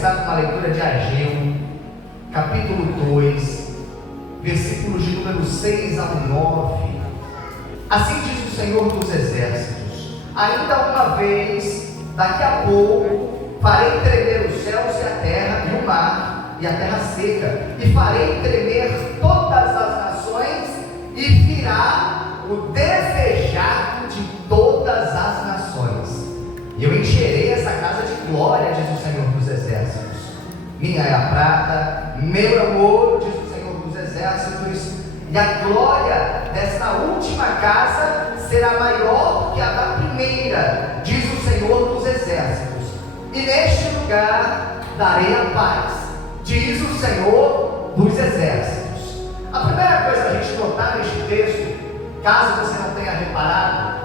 começar com uma leitura de Ageu, capítulo 2, versículos de número 6 ao 9. Assim diz o Senhor dos Exércitos: ainda uma vez, daqui a pouco, farei tremer os céus e a terra, e o mar, e a terra seca, e farei tremer todas as nações, e virá o desejado de todas as nações. E eu encherei essa casa de glória, diz o Senhor dos Exércitos. Minha é a prata, meu é o ouro, diz o Senhor dos Exércitos, e a glória desta última casa será maior que a da primeira, diz o Senhor dos Exércitos. E neste lugar darei a paz, diz o Senhor dos Exércitos. A primeira coisa a gente notar neste texto, caso você não tenha reparado,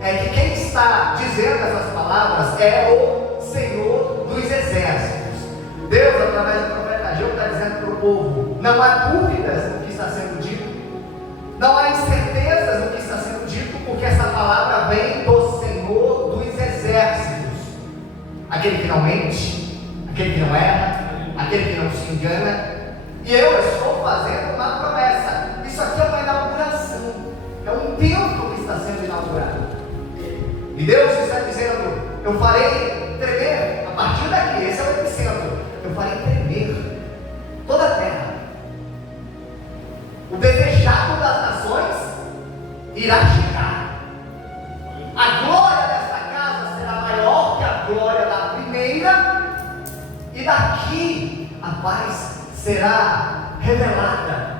é que quem está dizendo essas palavras é o Senhor dos Exércitos. Deus, através do profeta Ageu, está dizendo para o povo: não há dúvidas no que está sendo dito, não há incertezas no que está sendo dito, porque essa palavra vem do Senhor dos Exércitos, aquele que não mente, aquele que não erra, aquele que não se engana. E eu estou fazendo uma promessa. Isso aqui é uma inauguração, é um templo que está sendo inaugurado. E Deus está dizendo: eu farei tremer, a partir daqui, esse é o epicentro, eu farei tremer toda a terra. O desejado das nações irá chegar. A glória desta casa será maior que a glória da primeira, e daqui a paz será revelada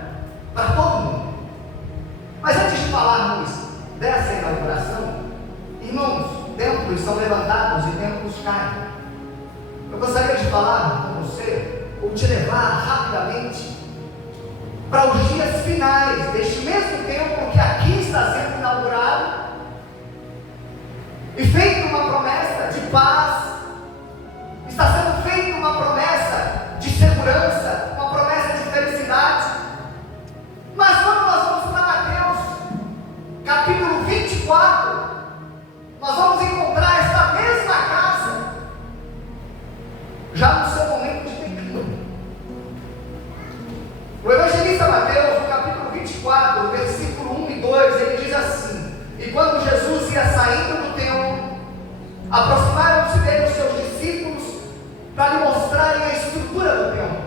para todo mundo. Mas antes de falarmos dessa inauguração, irmãos, templos são levantados e templos caem. Eu gostaria de falar com você, ou te levar rapidamente para os dias finais deste mesmo templo que aqui está sendo inaugurado, e feita uma promessa de paz, está sendo feita uma promessa de segurança, uma promessa de felicidade. Mas quando nós vamos para Mateus, capítulo 24, nós vamos encontrar esta mesma casa já no seu momento de declínio. O evangelista Mateus, no capítulo 24, versículo 1 e 2, ele diz assim: e quando Jesus ia saindo do templo, aproximaram-se dele os seus discípulos para lhe mostrarem a estrutura do templo.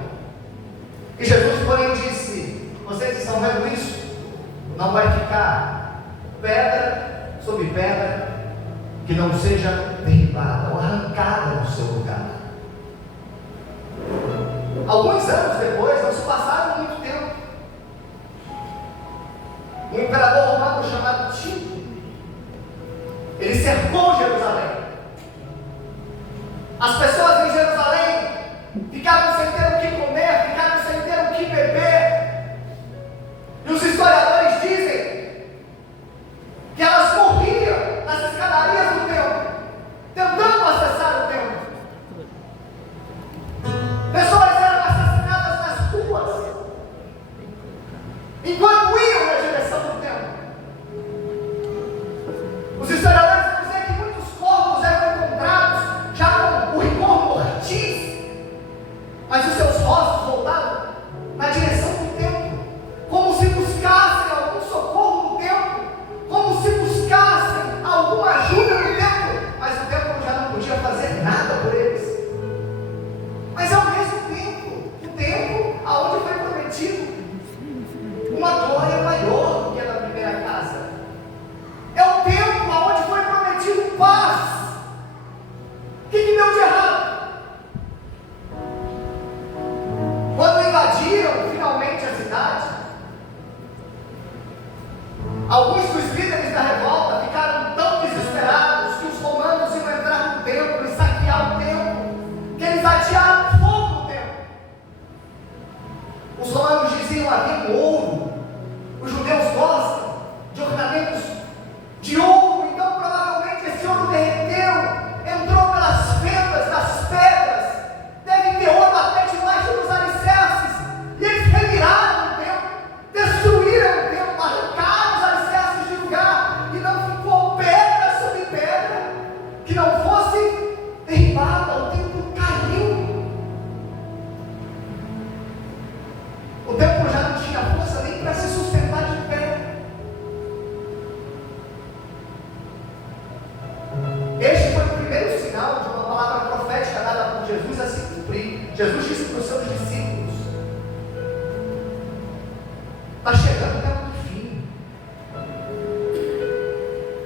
E Jesus, porém, disse: vocês estão vendo isso? Não vai ficar pedra sobre pedra que não seja derribada ou arrancada do seu lugar. Alguns anos depois, não se passaram muito tempo, um imperador romano chamado Tito, ele cercou Jerusalém. As pessoas em Jerusalém ficaram sem ter o que comer, ficaram sem ter o que beber, e os historiadores dizem que elas morriam nas escadarias do templo, tentando acessar o templo. Pessoas eram assassinadas nas ruas, enquanto iam na direção do templo. Os historiadores vão dizer que muitos corpos eram encontrados já com o rigor mortis, mas os seus Jesus disse para os seus discípulos: está chegando o tempo do fim.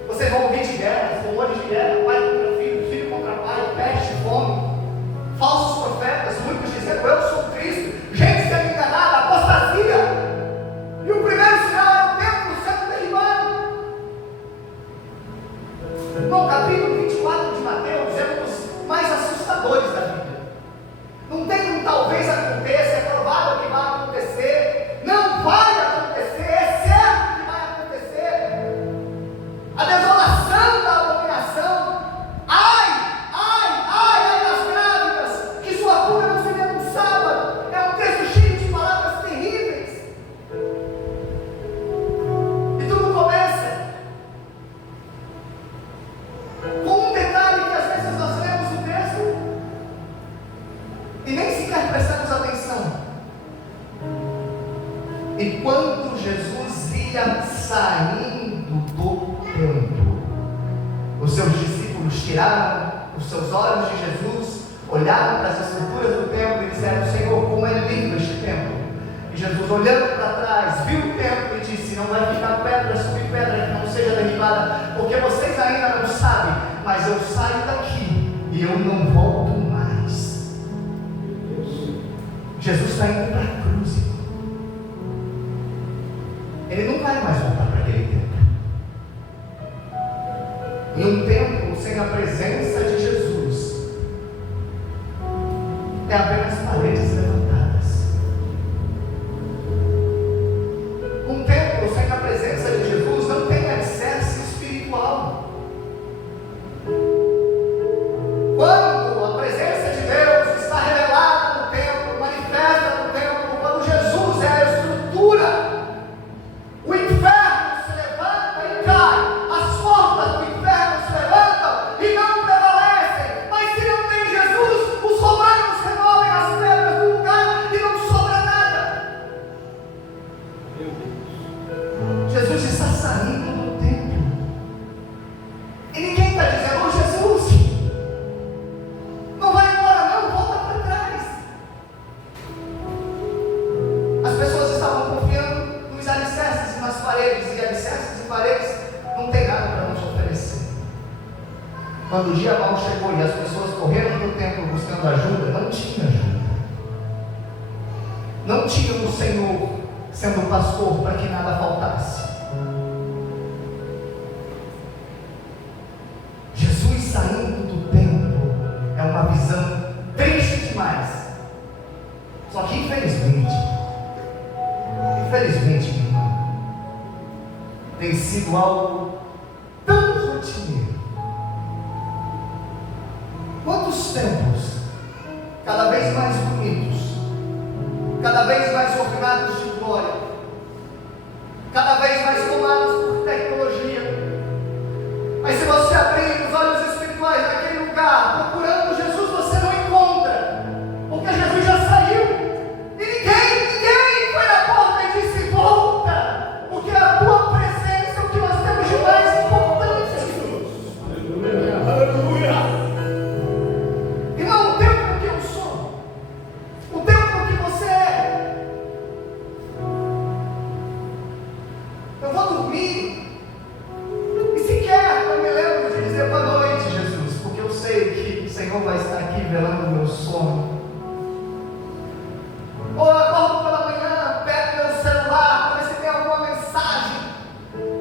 Vocês vão ouvir de guerra, rumores de guerra, pai contra filho, filho contra pai, peste, fome, falsos profetas, muitos dizendo: eu sou Cristo, gente sendo enganada, apostasia. E o primeiro sinal é o templo sendo derribado. No capítulo 24 de Mateus, é um dos mais assustadores da Bíblia. Não tem um talvez aconteça, é provável que vai acontecer, não vai acontecer, é certo que vai acontecer. A desolação da abominação, ai das grávidas, que sua cura não seria num sábado. É um texto cheio de palavras terríveis. E tudo começa com um detalhe que às vezes nós lemos o texto e nem sequer prestamos atenção. E quando Jesus ia saindo do templo, os seus discípulos tiraram os seus olhos de Jesus, olharam para as estruturas do templo e disseram: Senhor, como é lindo este templo. E Jesus, olhando para trás, viu o templo e disse: não vai ficar pedra sobre pedra que não seja derribada, porque vocês ainda não sabem, mas eu saio daqui e eu não volto mais. Jesus está indo para a cruz. Ele não vai mais voltar para aquele templo. Em um templo sem a presença de Jesus, é apenas paredes levantadas. Um templo sem a presença de Jesus não tem alicerce espiritual. Quando a presença de Deus está revelada no templo, manifesta no templo, quando Jesus é a estrutura, o inferno se levanta e cai, as portas do inferno se levantam e não prevalecem. Mas se não tem Jesus, os romanos removem as pedras do lugar e não sobra nada. Jesus está saindo do templo e ninguém está dizendo: ô Jesus, não vai embora não, volta para trás. As pessoas estavam confiando nos alicerces e nas paredes, e alicerces e paredes não tem nada para nos oferecer. Quando o dia mau chegou e as pessoas correram para o templo buscando ajuda, não tinha ajuda. Não tinha o Senhor sendo o pastor para que nada faltasse. Jesus saindo do templo é uma visão triste demais. Só que infelizmente, meu irmão, tem sido algo tão rotineiro. Quantos templos, cada vez mais bonitos, cada vez mais ornados de glória, cada vez mais tomados por tecnologia. Mas se você abrir os olhos espirituais naquele lugar, procurando Jesus, você não encontra, porque Jesus já saiu. E ninguém foi na porta e disse: volta, porque a tua presença é o que nós temos de mais importante. Aleluia. Irmão, o templo que eu sou, o templo que você é, eu vou dormir e sequer eu me lembro de dizer boa noite, Jesus, porque eu sei que o Senhor vai estar aqui velando o meu sono. Ou eu acordo pela manhã, pego meu celular para ver se tem alguma mensagem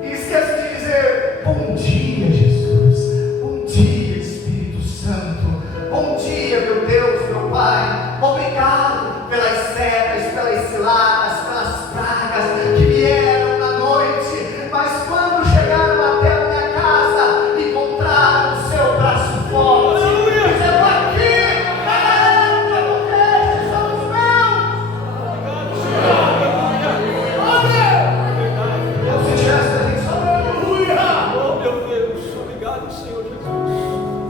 e esqueço de dizer: bom dia, Jesus, bom dia, Espírito Santo, bom dia, meu Deus, meu Pai, obrigado pelas setas, pelas ciladas, pelas pragas que vieram na noite, mas quando chegaram até a minha casa, encontraram o seu braço forte, dizendo: aqui, entra, porque estes são os meus. Eu senti essa aleluia. Oh meu Deus, obrigado, Senhor Jesus.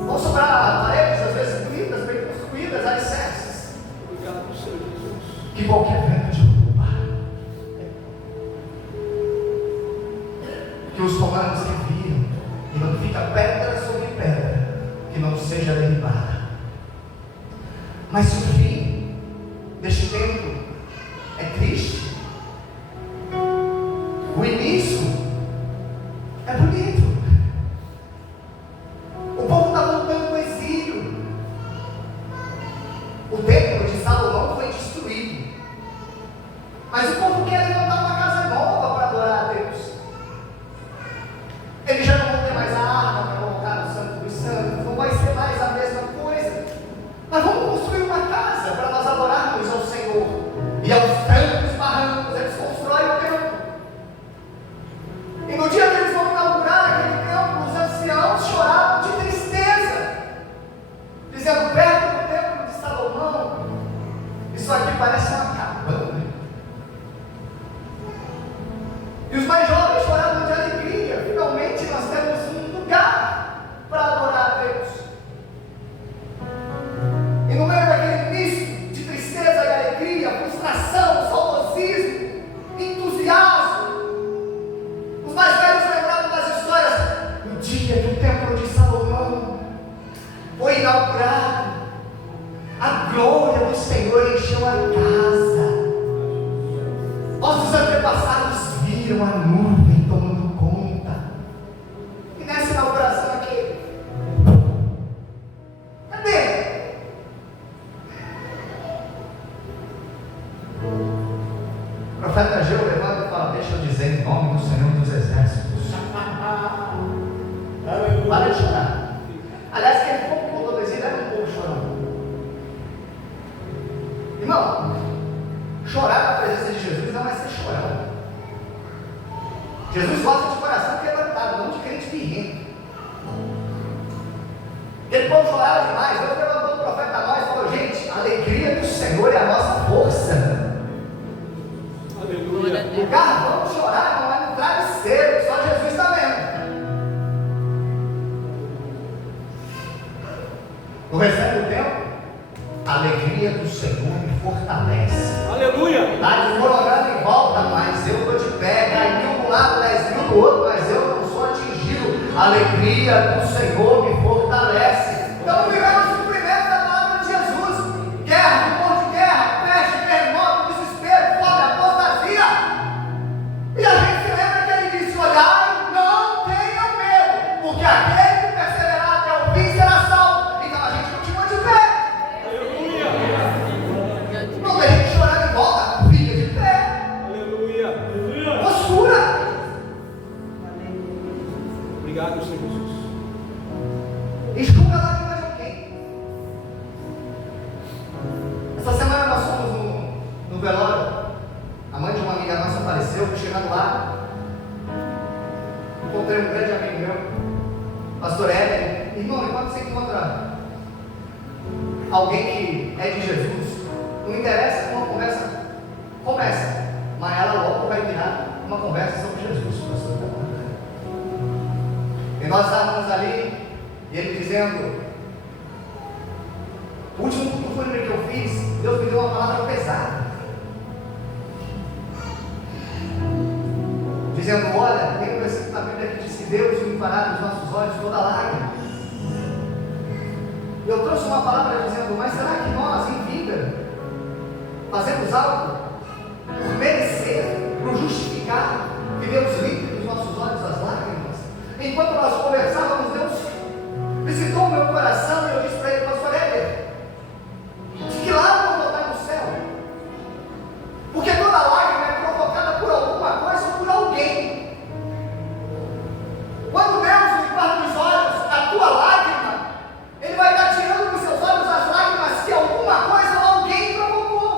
Vão sobrar paredes, às vezes bonitas, bem construídas, alicerces, Obrigado, Senhor Jesus. que qualquer vento derruba. Que os romanos que viram, e não fica pedra sobre pedra que não seja derribada. Mas o fim deste tempo é triste. O início é bonito. O povo está voltando do exílio. O templo de Salomão foi destruído. Mas o povo quer levantar uma casa nova para adorar a Deus. Eles já não vão ter mais a arma para colocar no Santo dos Santos. Não vai ser mais a mesma coisa. Mas vamos construir uma casa para nós adorarmos ao Senhor. E aos trancos, barrancos, eles constroem o templo. E no dia que eles vão inaugurar aquele templo, os anciãos choravam de tristeza, dizendo: perto do templo de Salomão, isso aqui parece uma cabana. E os mais jovens choravam de alegria. Finalmente nós temos um lugar para adorar a Deus. E no meio daquele misto de tristeza e alegria, frustração, saudosismo, entusiasmo, os mais velhos lembravam das histórias. No dia que o templo de Salomão foi inaugurado, a glória do Senhor encheu a casa. Nossos antepassados viram a nuvem tomando conta. E nessa inauguração aqui, cadê? O profeta Ageu levanta e fala: deixa eu dizer em nome do Senhor dos Exércitos. Para de chorar. Aliás, aquele povo que voltou do exílio era um povo chorão. Irmão, chorar na presença de Jesus não é ser chorão. Jesus gosta de coração quebrantado, não de crente birrento. Aquele povo chorava demais. Deus levantou o profeta a nós e falou: gente, a alegria do Senhor é a nossa força. Aleluia. O carvão chorar não é no travesseiro, só Jesus está vendo. No restante do tempo, a alegria do Senhor me fortalece. Aleluia. Está desmoronando em volta, mas eu estou de pé. Cai 1000 de um lado, 10.000 do outro, mas eu não sou atingido. A alegria do Senhor me fortalece. Então vivemos o cumprimento da palavra de Jesus. Guerra, rumor de guerra, peste, terremoto, desespero, fome, apostasia. E a gente se lembra que ele disse: olhai, não tenham medo, porque aquele que perseverar até o fim será salvo. Então a gente continua de pé. Aleluia. Não deixe de chorar em volta, fica de pé. Aleluia. Aleluia. Postura. Obrigado, Senhor Jesus. Enxuga a lágrima de alguém. Essa semana nós fomos no velório. A mãe de uma amiga nossa faleceu. Chegando lá, encontrei um grande amigo meu, pastor Éder. Irmão, quando você encontra alguém que é de Jesus, não interessa como a conversa começa, mas ela logo vai virar uma conversa sobre Jesus, pastor. E nós estávamos ali, e ele dizendo: o último culto fúnebre que eu fiz, Deus me deu uma palavra pesada, dizendo: olha, tem um versículo na Bíblia que diz que Deus limpará dos nossos olhos toda lágrima. E eu trouxe uma palavra dizendo: mas será que nós, em vida, fazemos algo por merecer, por justificar que Deus limpe dos nossos olhos as lágrimas? Enquanto nós conversávamos, Deus visitou o meu coração e eu disse para ele: pastor Éder, de que lado eu vou estar no céu? Porque toda lágrima é provocada por alguma coisa ou por alguém. Quando Deus limpar dos olhos a tua lágrima, Ele vai estar tirando dos seus olhos as lágrimas que alguma coisa ou alguém provocou.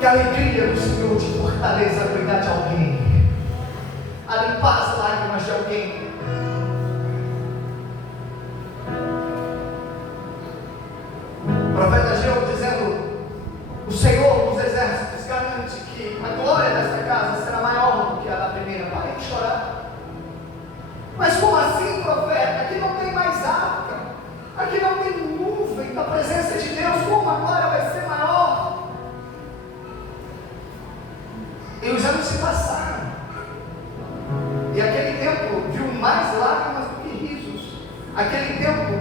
Que a alegria do Senhor te fortaleça a cuidar de alguém, a limpar as lágrimas de alguém. O profeta Ageu dizendo: o Senhor dos exércitos garante que a glória desta casa será maior do que a da primeira. Parem de chorar. Mas como assim, profeta? Aqui não tem mais arca, aqui não tem nuvem da presença de Deus, como a glória vai ser maior? E os anos se passaram, e aquele tempo viu mais lágrimas do que risos, aquele tempo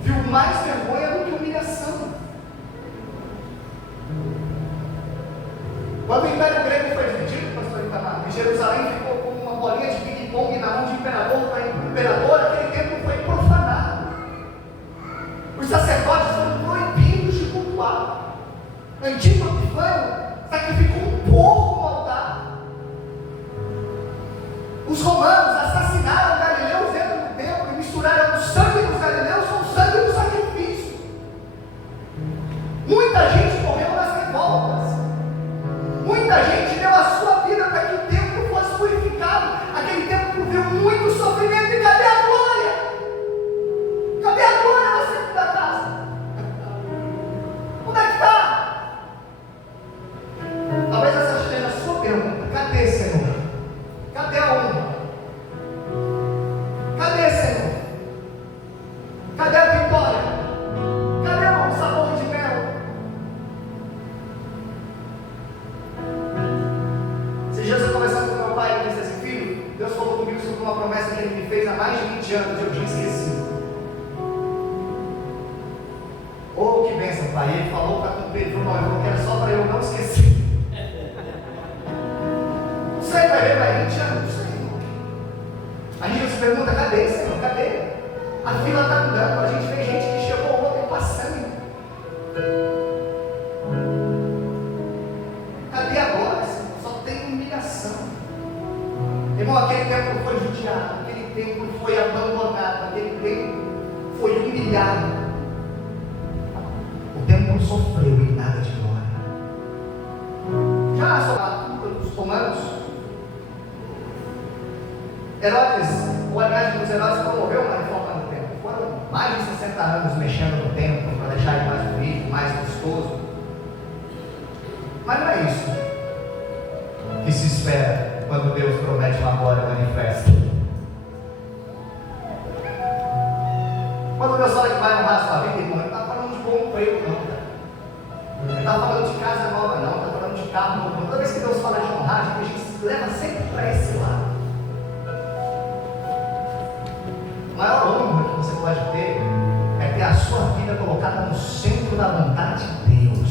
viu mais vergonha do que humilhação. Quando o Império Grego foi dividido, pastor Itamar, e Jerusalém ficou como uma bolinha de ping-pong na mão de imperador para imperador, aquele templo foi profanado. Os sacerdotes foram proibidos de cultuar. Antíoco Epifânio sacrificou um porco no altar. Os romanos assassinaram galileus dentro do templo e misturaram o sangue dos galileus com o sangue do sacrifício. Muita gente morreu nas revoltas. Muita gente deu a sua vida para que o templo fosse purificado. Aquele templo viu muito sofrimento. E cadê a glória? Cadê a glória no centro da casa? Onde é que está? Talvez essa seja a sua pergunta. Cadê, Senhor? Cadê a honra? Cadê, Senhor? Cadê a vitória? Cadê o sabor de mel? Esses dias eu conversando com meu pai, ele disse assim: filho, Deus falou comigo sobre uma promessa que ele me fez há mais de 20 anos, eu tinha esquecido. Oh, que bênção, pai. Ele falou para cumprir, ele falou: não, eu quero só para eu não esquecer. Não sei, vai ver, vai 20 anos, não sei. A gente se pergunta: cadê, Senhor? Cadê? A fila está andando, a gente vê gente que chegou ontem passando. Cadê agora, Senhor? Só tem humilhação. Irmão, aquele templo foi judiado, aquele templo foi abandonado, aquele templo foi humilhado. O templo sofreu e nada de glória. Já sobre a culpa dos romanos, Herodes, o aliás dos Herodes, promoveu uma reforma no templo. Foram mais de 60 anos mexendo no templo para deixar ele mais bonito, mais vistoso. Mas não é isso que se espera quando Deus promete uma glória manifesta. Quando Deus fala que vai honrar a sua vida, irmão, ele não está falando de bom emprego, não, cara. Ele não está falando de casa nova, não. Ele está falando de carro novo. Toda vez que Deus fala de honrar, a gente se leva sempre para esse lado. A maior honra que você pode ter é ter a sua vida colocada no centro da vontade de Deus,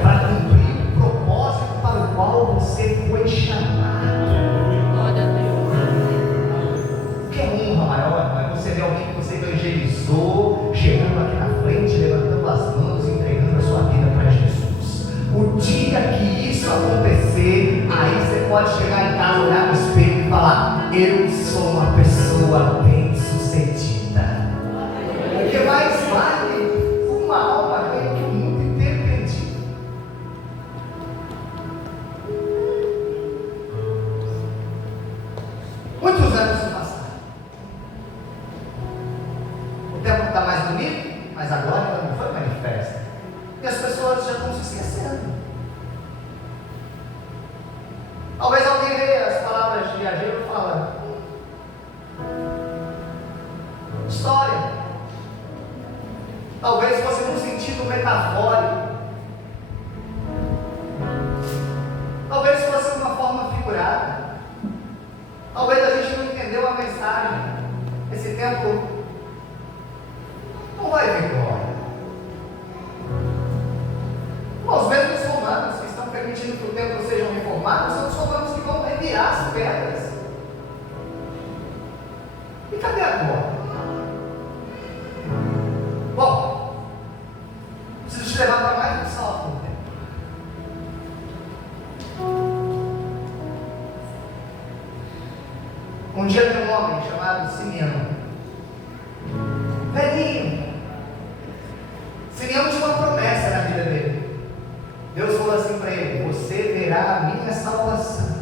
para cumprir o propósito para o qual você foi chamado. Que honra maior, é você ver alguém que você evangelizou chegando aqui na frente, levantando as mãos e entregando a sua vida para Jesus. O dia que isso acontecer, aí você pode chegar em casa, olhar no espelho e falar: eu sou uma pessoa bem sucedida. Porque mais vale uma alma ganha que o mundo inteiro perdido. Muitos anos se passaram. O tempo está mais bonito, mas a glória não foi manifesta. E as pessoas já estão se esquecendo. Talvez alguém leia as palavras de Ageu e fala: história. Talvez fosse num sentido metafórico. Talvez fosse de uma forma figurada. Talvez a gente não entendeu a mensagem. Esse tempo não vai ver glória. Os mesmos romanos que estão permitindo que o templo sejam reformados são os romanos que vão revirar as pedras. E cadê a glória? Bom, preciso te levar para mais um salto no tempo. Um dia tem um homem chamado Simeão, velhinho. Simeão tinha uma promessa na vida dele. Deus falou assim: minha salvação.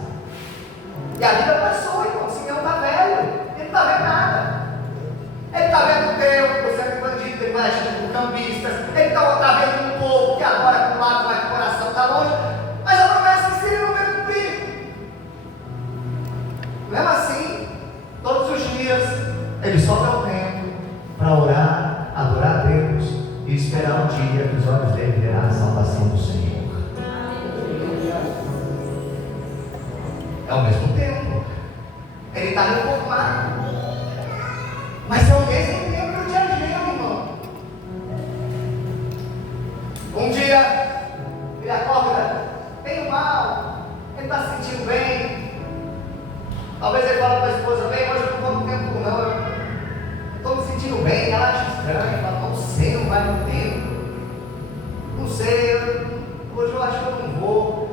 E a vida passou, irmão. O Simeão está velho, ele não está vendo nada. Ele está vendo o tempo, sendo bandido, ele vai achando cambistas, ele está vendo um povo que agora para um lado vai, o coração está longe, mas a promessa em si ele não vai cumprir. Mesmo assim, todos os dias, ele sobe ao templo para orar, adorar a Deus e esperar um dia que os olhos dele verão a salvação do Senhor. É ao mesmo tempo, ele está reformado, mas é ao mesmo tempo de Ageu, irmão. Um dia, ele acorda bem mal, ele está se sentindo bem. Talvez ele fale para a esposa: bem, hoje eu não vou no templo não, eu estou me sentindo bem. Ela acha estranho, fala: não sei, não vai no templo, não sei, hoje eu acho que eu não vou.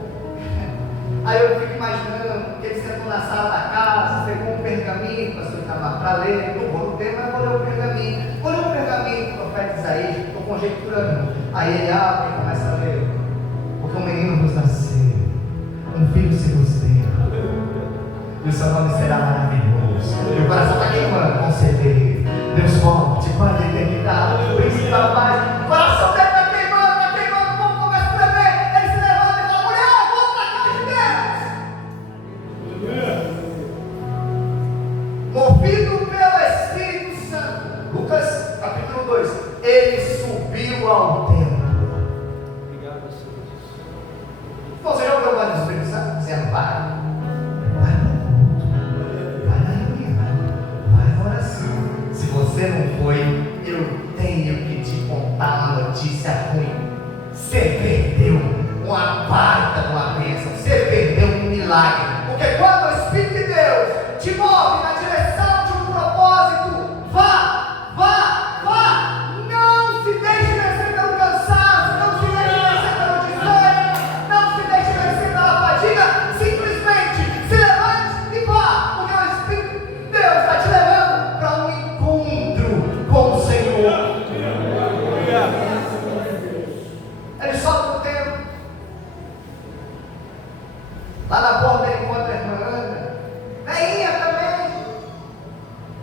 Aí eu fico imaginando que ele sentou na sala da casa, pegou um pergaminho, o pastor estava para ler, não vou no tempo, mas vou ler o pergaminho. Vou ler o pergaminho do profeta Isaías, estou conjecturando. Aí ele abre e começa a ler: porque um menino vos nasceu, um filho se vos deu, e o seu nome será maravilhoso. E o coração está queimando, conselheiro, Deus forte, Pai da eternidade, príncipe da paz. O coração dele está queimando, o povo começa a tremer. Ele se levanta e fala: mulher, vamos para a casa de Deus. Movido pelo Espírito Santo, Lucas capítulo 2, ele subiu ao templo. Obrigado, Senhor. Você já ouviu o do Espírito Santo dizendo: vai no culto, vai na reunião, vai na oração. Se você não foi, eu tenho que te contar uma notícia ruim. Você perdeu uma baita de uma bênção, você perdeu um milagre. Porque quando o Espírito de Deus te move na direção de um propósito, vá. Não se deixe vencer pelo cansaço, não se deixe vencer pelo desânimo, não se deixe vencer pela fadiga. Simplesmente se levante e vá, porque o Espírito de Deus está te levando para um encontro com o Senhor. Ele sobe no templo. Lá na porta ele encontra a irmã Ana, veinha também,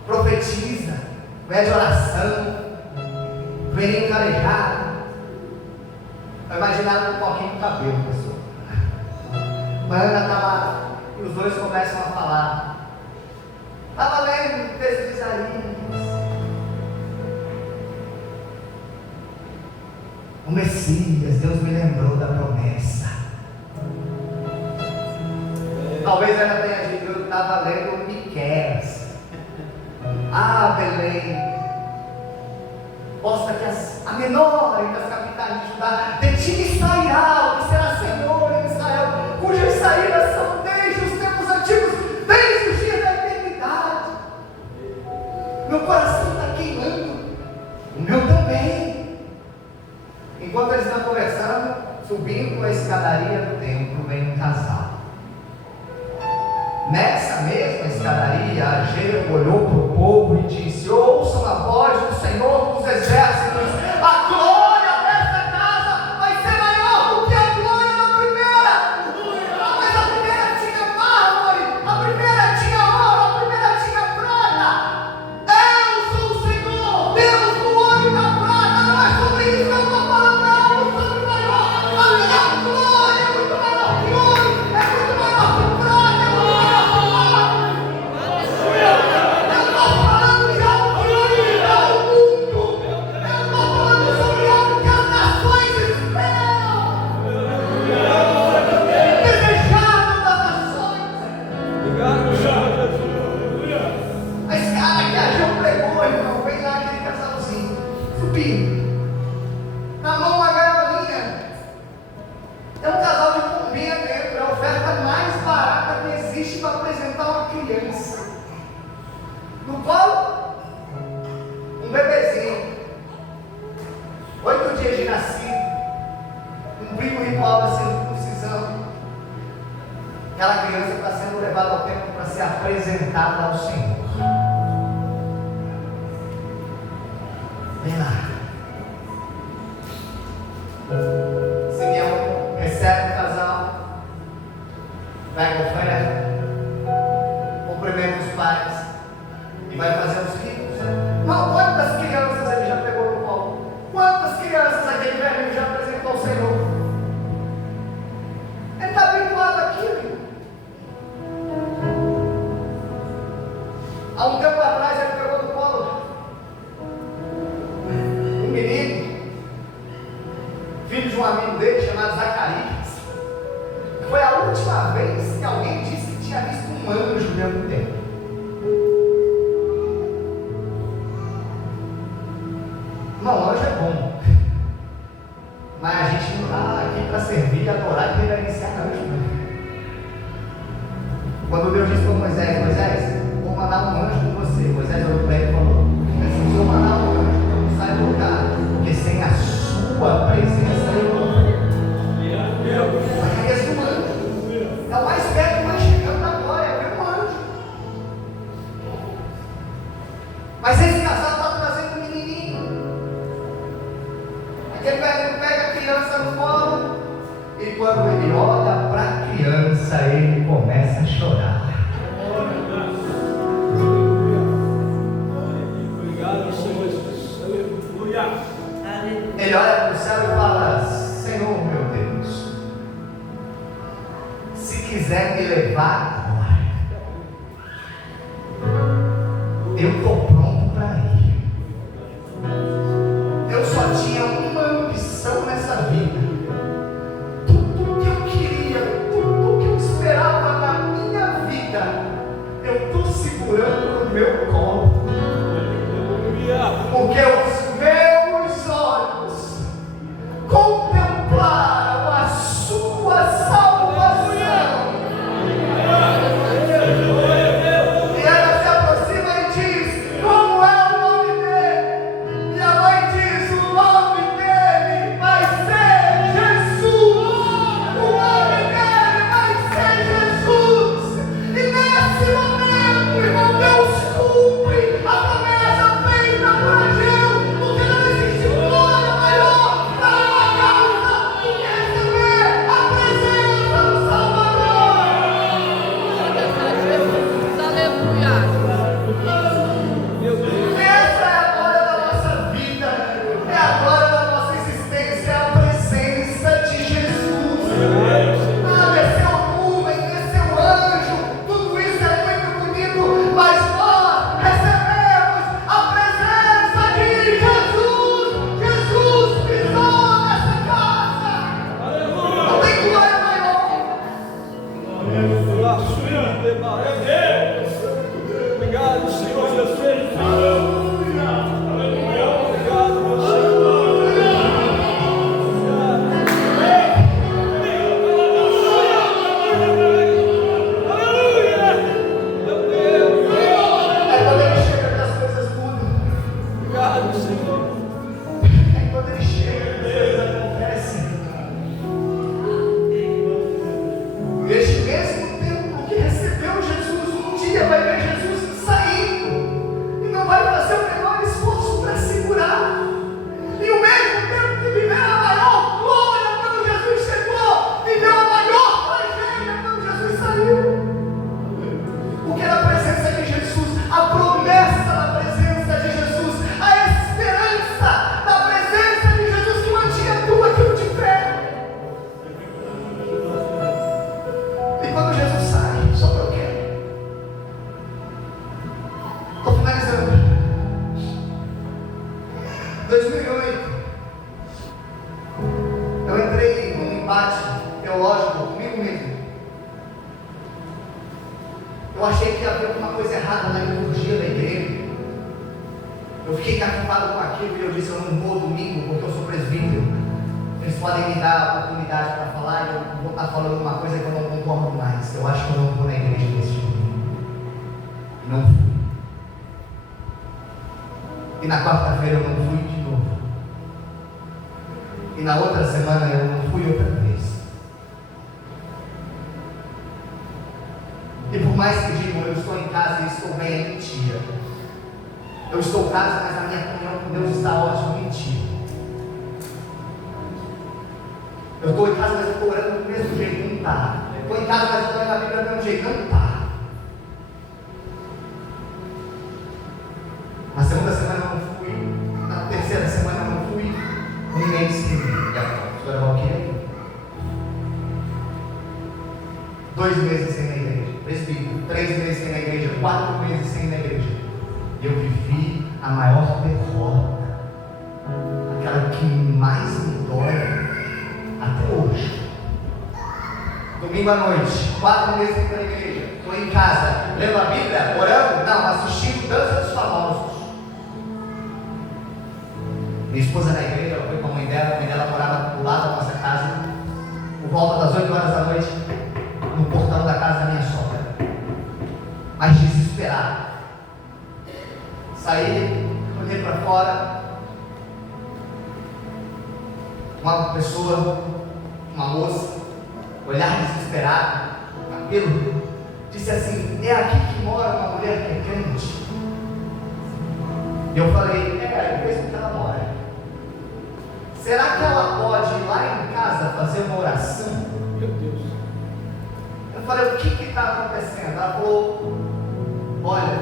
profetiza, pede oração, vem calejado. Eu imaginava um pouquinho de cabelo, pessoal. A Ana está lá e os dois começam a falar. Estava lendo o texto de Isaías. O Messias, Deus me lembrou da promessa. Talvez ela tenha dito: eu estava lendo Miqueias. Ah, Belém, posta que a menor das capitais de Judá, de ti sairá o que será Senhor em Israel, cujas saídas são desde os tempos antigos, desde os dias da eternidade. Meu coração está queimando, o meu também. Enquanto eles estão conversando, subindo a escadaria do templo, vem um casal. Nessa mesma escadaria, Ageu olhou para o povo e disse: ouçam a voz do Senhor dos exércitos, a glória desta casa vai ser maior do que a glória da primeira. Mas a primeira tinha mármore, a primeira tinha ouro, a primeira tinha prata. Eu sou o Senhor, Deus do ouro e da prata. Não é sobre isso que eu estou falando, não, sobre maior. A minha glória é muito maior que ouro, é muito maior que prata. Na mão uma gaiolinha. É um casal de pombinha dentro. É a oferta mais barata que existe para apresentar uma criança. No qual um bebezinho, 8 dias de nascido, cumprindo o ritual da circuncisão. Aquela criança está sendo levada ao templo para ser apresentada ao Senhor. Vem lá. Simeão recebe o casal, filho de um amigo dele chamado Zacarias. Foi a última vez que alguém disse que tinha visto um anjo dentro do templo. Não, anjo é bom, mas a gente não está aqui para servir, adorar e reverenciar anjo, não. Quando Deus disse para Moisés: Moisés, vou mandar um anjo com você. Moisés olhou para ele e falou: se eu mandar um anjo, eu não saio do lugar, porque sem a sua presença eu não vou. Zacarias um anjo, é o mais perto que vai chegando da glória, é um anjo. Mas esse casal está trazendo um menininho. Aquele velho pega a criança no colo, e quando ele olha para a criança, ele começa a chorar. Ele olha para o céu e fala: Senhor meu Deus, se quiser me levar agora, eu estou pronto para ir. Eu só tinha uma ambição nessa vida. Tudo que eu queria, tudo que eu esperava na minha vida, eu estou segurando no meu colo. Porque os meus olhos contemplaram a sua salvação. E ela se aproxima e diz: como é o nome dele? E a mãe diz: o nome dele vai ser Jesus. O nome dele vai ser Jesus. E nesse momento, irmão, Deus cumpre a promessa feita por Ageu, porque não existe glória maior para uma causa do que receber a presença do Salvador. Essa é a glória da nossa vida, é a glória da nossa existência, é a presença de Jesus. Desceu nuvem, desceu anjo, tudo isso é muito bonito, mas nós recebemos a presença de Jesus. Jesus pisou nessa casa. Não tem glória maior. Obrigado, Senhor Jesus. Aleluia. Obrigado, meu Senhor. É quando ele chega que as coisas mudam. Obrigado, Senhor. É quando ele chega que as coisas acontecem. Este mesmo templo que recebeu Jesus, um dia vai ver Jesus saindo e não vai fazer o menor esforço para segurar. E o mesmo tempo que viveu a maior glória quando Jesus chegou, viveu a maior tragédia quando Jesus saiu. Porque na presença de Jesus, a promessa da presença de Jesus, a esperança da presença de Jesus que mantinha tudo aquilo de pé. E quando Jesus sai, só para o quê? Estou finalizando. 2008, eu entrei num embate teológico comigo mesmo. Eu achei que havia alguma coisa errada na liturgia da igreja. Eu fiquei cativado com aquilo e eu disse: eu não vou domingo porque eu sou presbítero. Eles podem me dar a oportunidade para falar e eu vou estar falando uma coisa que eu não concordo mais. Eu acho que eu não vou na igreja nesse domingo. E não fui. E na quarta-feira eu não fui de novo. E na outra semana eu não fui outra vez. E por mais que digam: eu estou em casa e estou bem, é mentira. Eu estou em casa, mas a minha comunhão com Deus está ótima, mentira. Eu estou em casa, mas eu estou orando do mesmo jeito, não está. Estou em casa, mas eu estou lendo a Bíblia do mesmo jeito, não está. Na segunda semana eu não fui, na terceira semana eu não fui, um mês que vem. E agora, estou levando o quê? 2 meses sem ir na igreja, presbítero, 3 meses sem ir na igreja, 4 meses sem ir na igreja. Eu vivi a maior derrota, aquela que mais me dói, domingo à noite, 4 meses indo para a igreja, estou em casa, lendo a Bíblia, orando, não, assistindo Dança dos Famosos. Minha esposa na igreja, ela foi com a mãe dela morava do lado da nossa casa, por volta das 8 horas da noite, no portão da casa da minha sogra, mas desesperado. Saí, olhei para fora, uma pessoa, uma moça, olhar desesperado, cabelo, disse assim: é aqui que mora uma mulher que é crente? E eu falei: é mesmo que ela mora. Será que ela pode ir lá em casa fazer uma oração? Meu Deus. Eu falei: o que está acontecendo? Ela falou: olha,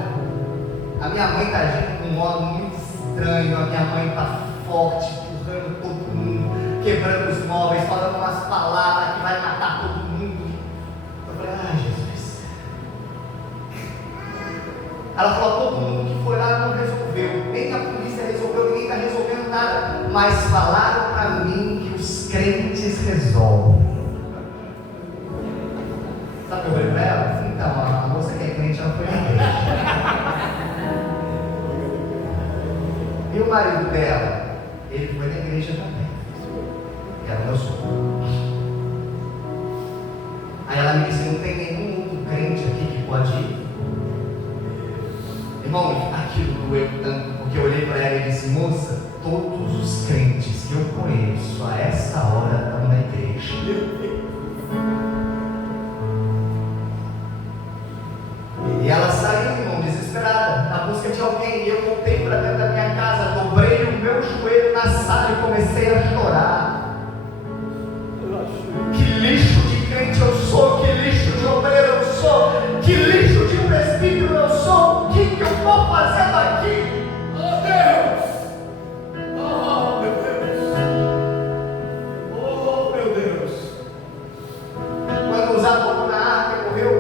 a minha mãe está agindo de um modo muito estranho, a minha mãe está forte, empurrando todo mundo, quebrando os móveis, falando umas palavras que vai matar todo mundo. Eu falei: ai, Jesus. Ela falou: todo mundo que foi lá não resolveu, nem a polícia resolveu, ninguém está resolvendo nada, mas falaram para mim que os crentes resolvem. Sabe o que eu falei para ela? Então, a moça que é crente, ela foi na igreja. E o marido dela, ele foi na igreja também, que era o meu sogro. Aí ela me disse: não tem nenhum outro crente aqui que pode ir? Irmão, aquilo doeu tanto, porque eu olhei para ela e disse: moça, todos os crentes que eu conheço a essa hora estão na igreja. E ela saiu, irmão, desesperada, na busca de alguém. E eu voltei para dentro da minha casa, dobrei o meu joelho na sala e comecei a chorar. Que lixo de crente eu sou, que lixo de obreiro eu sou, que lixo de presbítero eu sou. O que eu estou fazendo aqui? Oh Deus! Oh meu Deus! Oh meu Deus! Quando o Zadoco na arca morreu,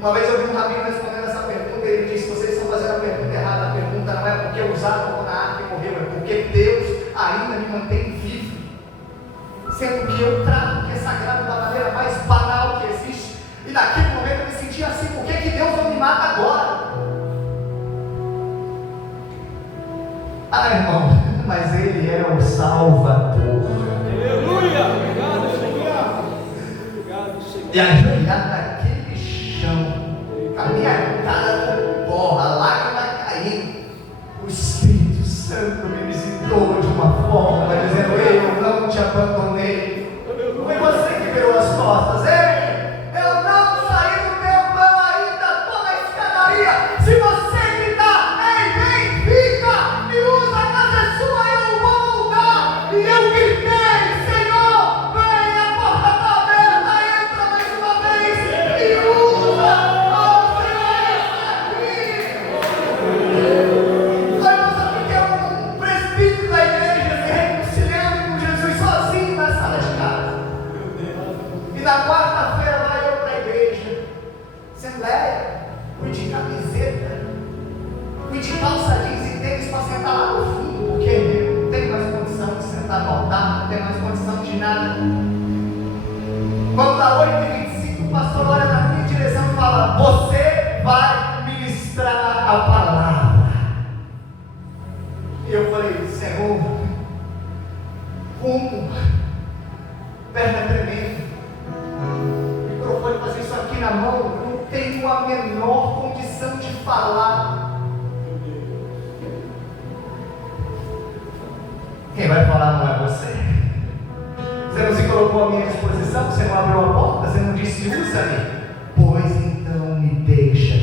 uma vez eu vi um rabino respondendo essa pergunta, e ele disse: vocês estão fazendo a pergunta errada. A pergunta não é porque o Zadoco na arca morreu, é porque Deus ainda me mantém vivo, sendo que eu trato que é sagrado da maneira mais banal que existe. E naquele momento eu me sentia assim: por que Deus não me mata agora? Ah, irmão, mas Ele é o Salvador. Aleluia! Obrigado, Senhor! Obrigado, Senhor! E ajoelhado naquele chão, a minha cara com porra, a lágrima caindo, o Espírito Santo me visitou de uma forma, dizendo: eu não te abandonei. Foi você que virou as costas. Ei, eu não saí do teu plano ainda, estou na escadaria. Se você gritar: ei, vem, fica, me usa, a casa é sua, eu vou voltar. E eu gritei: Senhor, vem, a porta está aberta, entra mais uma vez, me usa, oh Senhor, está aqui. Aí você fica um presbítero da igreja se reconciliando com Jesus sozinho na sala de casa. E na quarta-feira vai eu para a igreja. Assembleia, fui de camiseta, fui de calça jeans e tênis para sentar lá no fundo, porque eu não tenho mais condição de sentar no altar, não tenho mais condição de nada. Quando dá 8h25, o pastor olha na minha direção e fala: você vai ministrar a palavra. E eu falei: Senhor, como? Perna tremendo, o microfone fazer isso aqui na mão, eu não tenho a menor condição de falar. Quem vai falar não é você. Você não se colocou à minha disposição, você não abriu a porta, você não disse: usa-me. Pois então me deixa